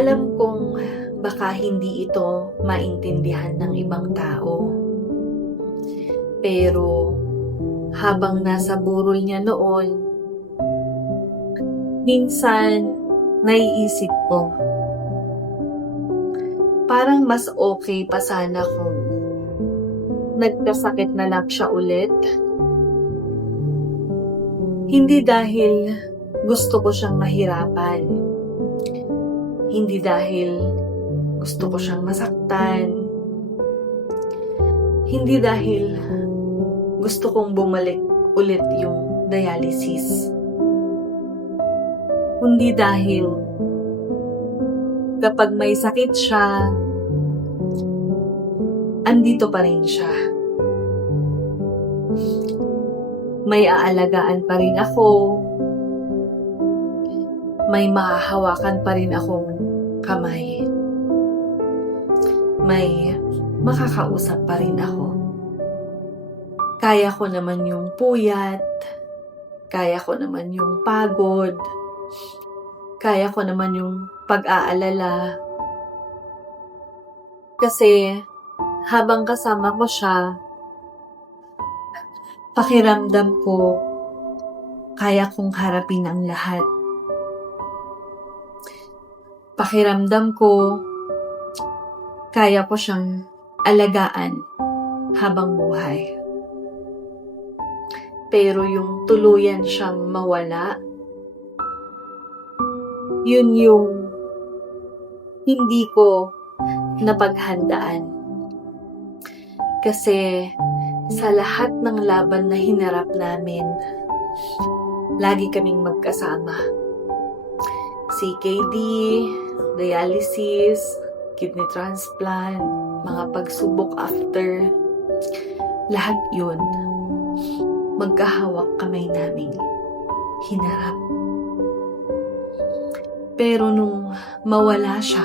Alam kong baka hindi ito maintindihan ng ibang tao. Pero habang nasa burol niya noon, minsan naiisip ko, parang mas okay pa sana kung nagkasakit na lang siya ulit. Hindi dahil gusto ko siyang mahirapan. Hindi dahil gusto ko siyang masaktan. Hindi dahil gusto kong bumalik ulit yung dialysis. Kundi dahil kapag may sakit siya, andito pa rin siya. May aalagaan pa rin ako. May mahahawakan pa rin akong kamay. May makakausap pa rin ako. Kaya ko naman yung puyat. Kaya ko naman yung pagod. Kaya ko naman yung pag-aalala. Kasi habang kasama ko siya, pakiramdam ko kaya kong harapin ang lahat. Pakiramdam ko kaya ko siyang alagaan habang buhay. Pero yung tuluyan siyang mawala, yun yung hindi ko napaghandaan. Kasi sa lahat ng laban na hinarap namin, lagi kaming magkasama. CKD, dialysis, kidney transplant, mga pagsubok after, lahat yun, magkahawak kamay naming hinarap. Pero nung mawala siya,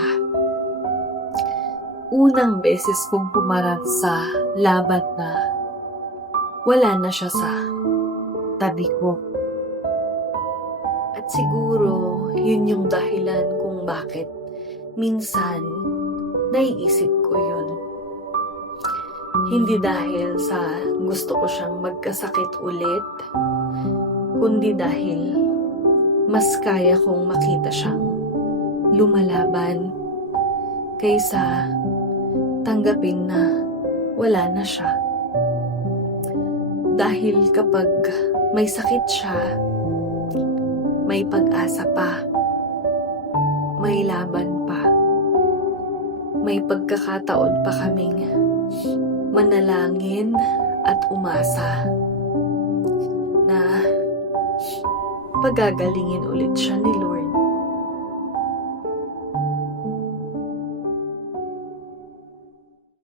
unang beses kong pumarap sa laban na wala na siya sa tabi ko. At siguro, yun yung dahilan kung bakit minsan naiisip ko yun. Hindi dahil sa gusto ko siyang magkasakit ulit, kundi dahil mas kaya kong makita siyang lumalaban kaysa tanggapin na wala na siya. Dahil kapag may sakit siya, may pag-asa pa, may laban pa, may pagkakataon pa kaming manalangin at umasa na pagagalingin ulit siya ni Lord.